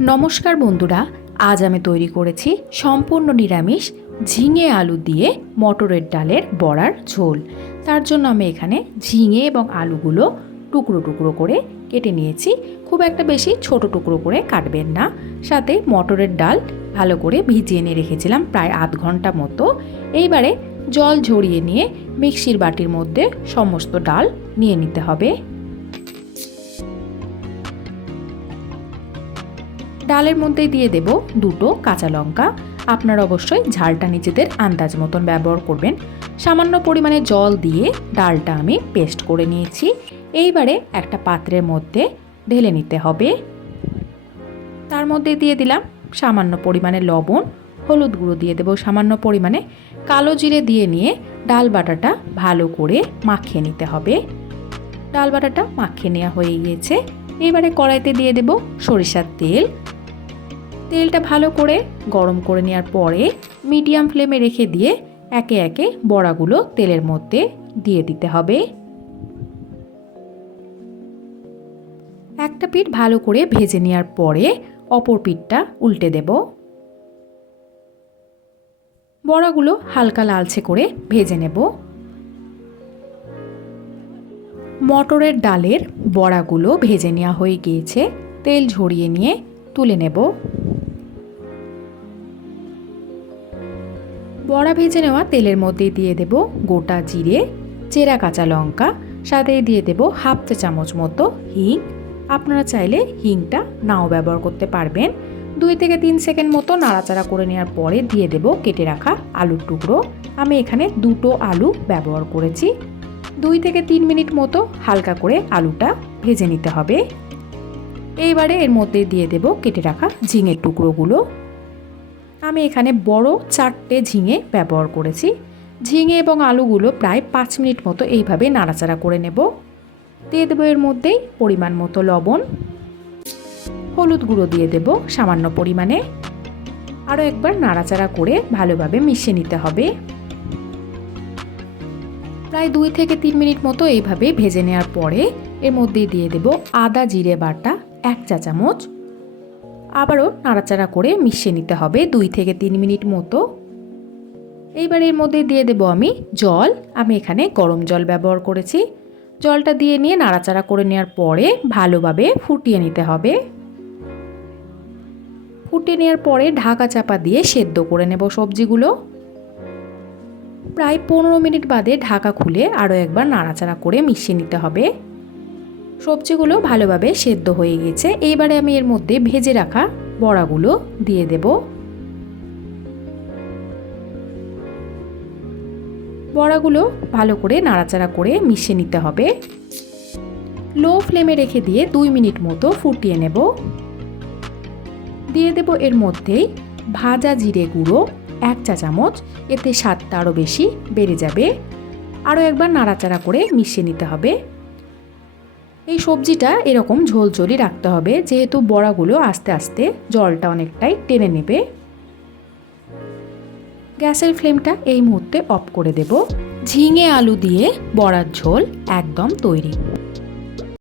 নমস্কার বন্ধুরা, আজ আমি তৈরি করেছি সম্পূর্ণ নিরামিষ ঝিঙে আলু দিয়ে মটরের ডালের বড়ার ঝোল। তার জন্য আমি এখানে ঝিঙে এবং আলুগুলো টুকরো টুকরো করে কেটে নিয়েছি। খুব একটা বেশি ছোট টুকরো করে কাটবেন না। সাথে মটরের ডাল ভালো করে ভিজিয়ে নিয়ে রেখেছিলাম প্রায় আধ ঘন্টা মতো। এইবারে জল ঝরিয়ে নিয়ে মিক্সির বাটির মধ্যে সমস্ত ডাল নিয়ে নিতে হবে। ডালের মধ্যে দিয়ে দেব দুটো কাঁচা লঙ্কা। আপনারা অবশ্যই ঝালটা নিজেদের আন্দাজ মতন ব্যবহার করবেন। সামান্য পরিমাণে জল দিয়ে ডালটা আমি পেস্ট করে নিয়েছি। এইবারে একটা পাত্রের মধ্যে ঢেলে নিতে হবে। তার মধ্যে দিয়ে দিলাম সামান্য পরিমাণে লবণ, হলুদ গুঁড়ো দিয়ে দেব সামান্য পরিমাণে, কালো জিরে দিয়ে নিয়ে ডাল বাটাটা ভালো করে মাখিয়ে নিতে হবে। ডাল বাটাটা মাখিয়ে নেওয়া হয়ে গিয়েছে। এবারে কড়াইতে দিয়ে দেব সরিষার তেল। তেলটা ভালো করে গরম করে নেওয়ার পরে মিডিয়াম ফ্লেমে রেখে দিয়ে একে একে বড়াগুলো তেলের মধ্যে দিয়ে দিতে হবে। একটা পিঠ ভালো করে ভেজে নেওয়ার পরে অপর পিঠটা উল্টে দেব। বড়াগুলো হালকা লালচে করে ভেজে নেব। মটরের ডালের বড়াগুলো ভেজে নেওয়া হয়ে গিয়েছে। তেল ঝরিয়ে নিয়ে তুলে নেব। বড়া ভেজে নেওয়া তেলের মধ্যে দিয়ে দেব গোটা জিরে, চেরা কাঁচা লঙ্কা, সাথে দিয়ে দেব হাফ চা চামচ মতো হিং। আপনারা চাইলে হিংটা নাও ব্যবহার করতে পারবেন। 2 থেকে 3 সেকেন্ড মতো নাড়াচাড়া করে নেওয়ার পরে দিয়ে দেব কেটে রাখা আলুর টুকরো। আমি এখানে দুটো আলু ব্যবহার করেছি। 2 থেকে 3 মিনিট মতো হালকা করে আলুটা ভেজে নিতে হবে। এইবারে এর মধ্যে দিয়ে দেব কেটে রাখা ঝিঙের টুকরোগুলো। আমি এখানে বড় 4টে ঝিঙে ব্যবহার করেছি। ঝিঙে এবং আলুগুলো প্রায় 5 মিনিট মতো এইভাবে নাড়াচাড়া করে নেব। দিয়ে দেবো এর মধ্যেই পরিমাণ মতো লবণ, হলুদ গুঁড়ো দিয়ে দেব সামান্য পরিমাণে। আরও একবার নাড়াচাড়া করে ভালোভাবে মিশিয়ে নিতে হবে। প্রায় 2 থেকে 3 মিনিট মতো এইভাবে ভেজে নেওয়ার পরে এর মধ্যে দিয়ে দেব আদা জিরে বাটা 1 চা চামচ। আবারও নাড়াচাড়া করে মিশিয়ে নিতে হবে 2 থেকে 3 মিনিট মতো। এইবার এর মধ্যে দিয়ে দেব আমি জল। আমি এখানে গরম জল ব্যবহার করেছি। জলটা দিয়ে নিয়ে নাড়াচাড়া করে নেওয়ার পরে ভালোভাবে ফুটিয়ে নিতে হবে। ফুটিয়ে নেওয়ার পরে ঢাকা চাপা দিয়ে সেদ্ধ করে নেব সবজিগুলো। প্রায় 15 মিনিট বাদে ঢাকা খুলে আরও একবার নাড়াচাড়া করে মিশিয়ে নিতে হবে। সবজিগুলো ভালোভাবে সেদ্ধ হয়ে গেছে। এইবারে আমি এর মধ্যে ভেজে রাখা বড়াগুলো দিয়ে দেব। বড়াগুলো ভালো করে নাড়াচাড়া করে মিশিয়ে নিতে হবে। লো ফ্লেমে রেখে দিয়ে 2 মিনিট মতো ফুটিয়ে নেব। দিয়ে দেব এর মধ্যেই ভাজা জিরে গুঁড়ো 1 চা চামচ। এতে স্বাদটা আরও বেশি বেড়ে যাবে। আরও একবার নাড়াচাড়া করে মিশিয়ে নিতে হবে। এই সবজিটা এরকম ঝোলঝোলি রাখতে হবে, যেহেতু বড়াগুলো আস্তে আস্তে জলটা অনেকটাই টেনে নেবে। গ্যাসের ফ্লেমটা এই মুহূর্তে অফ করে দেব। ঝিঙে আলু দিয়ে বড়ার ঝোল একদম তৈরি।